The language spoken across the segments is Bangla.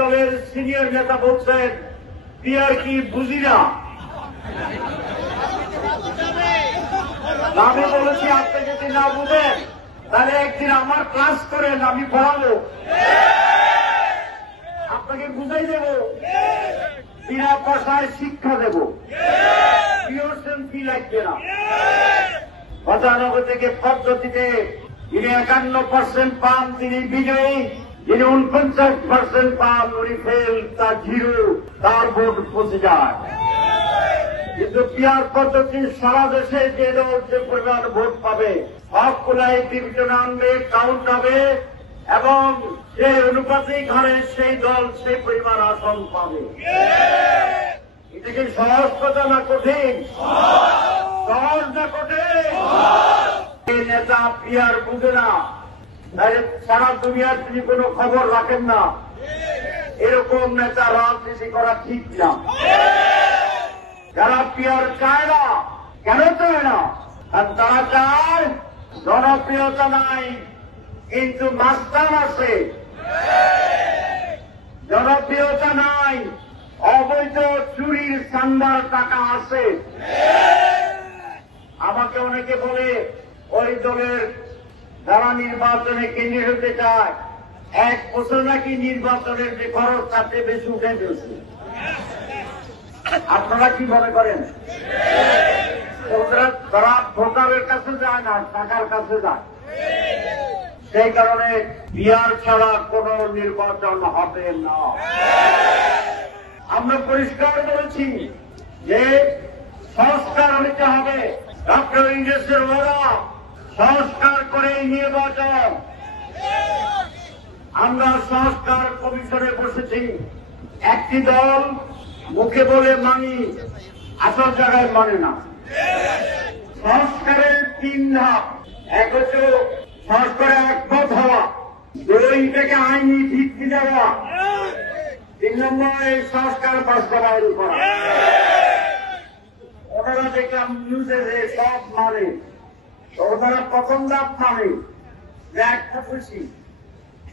দলের সিনিয়র নেতা বলছেন পিয়ার কি বুঝি না। আমি বলেছি আপনি যদি না বুঝেন তাহলে একদিন আমার ক্লাস করেন, আমি পড়াবো, আপনাকে বুঝাই দেব, বিনা পয়সায় শিক্ষা দেব, টিউশন ফি লাগবে না। 95 থেকে পদ্ধতিতে যিনি 51% পান তিনি বিজয়ী, যিনি 49% পান উনি ফেল, তার জিরো, তার ভোট পৌঁছে যায়। কিন্তু পিয়ার পদ্ধতি সারা দেশে যে দল যে পরিমাণ ভোট পাবে সবগুলাই বিবেচনা আনবে, কাউন্ট হবে এবং যে অনুপাতিক হারে সেই দল সেই পরিমাণ আসন পাবে। এটা কি সহজ কথা না কঠিন? সহজ না কঠিন? এই নেতা পিয়ার বুঝে না, সারা দুনিয়ার তিনি কোনো খবর রাখেন না, এরকম নেতা রাজনীতি করা ঠিক না। যারা পিয়ার চায় না, কেন চায় না? আর তারা চায় জনপ্রিয়তা নাই কিন্তু মাস্টার আছে, জনপ্রিয়তা নাই অবৈধ চুরির চান্দার টাকা আছে। আমাকে অনেকে বলে ওই দলের যারা নির্বাচনে কেন্দ্রীয় হতে চায় 1 বছর নাকি নির্বাচনের যে খরচ তাতে বেশি উঠে ফেলছে। আপনারা কি মনে করেন? তারা ভোটারের কাছে যায় না, টাকার কাছে যায়। সেই কারণে পিয়ার ছাড়া কোন নির্বাচন হবে না। আমরা পরিষ্কার বলেছি যে সংস্কার হতে হবে। ডক্টর ইংরেজের ওরা সংস্কার করে নির্বাচন। আমরা সংস্কার কমিশনে বসেছি। একটি দল মুখে বলে মানি, আসল জায়গায় মানে না। সংস্কারের 3 ধাপ। এক হচ্ছে সংস্কারে একমত হওয়া, 2 থেকে আইনি ভিত্তি দেওয়া, 3 নম্বর এই সংস্কার বাস্তবায়ন করা। ওনারা দেখলাম নিউজে যে সব মানে, ওনারা প্রথম ধাপ মানে একটা খুশি,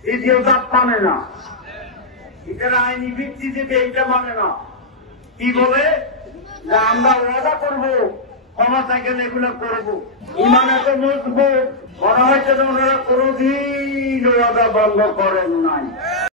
দ্বিতীয় ধাপ মানে না, এটা আইনি ভিত্তি দেবে এইটা মানে না। কি বলে যে আমরা ওয়াদা করবো, ক্ষমতা গেলে এগুলো করবো। ইমান এত মজবুত, মনে হয়েছে ওনারা কোনদিন ওয়াদা বন্ধ করেন নাই।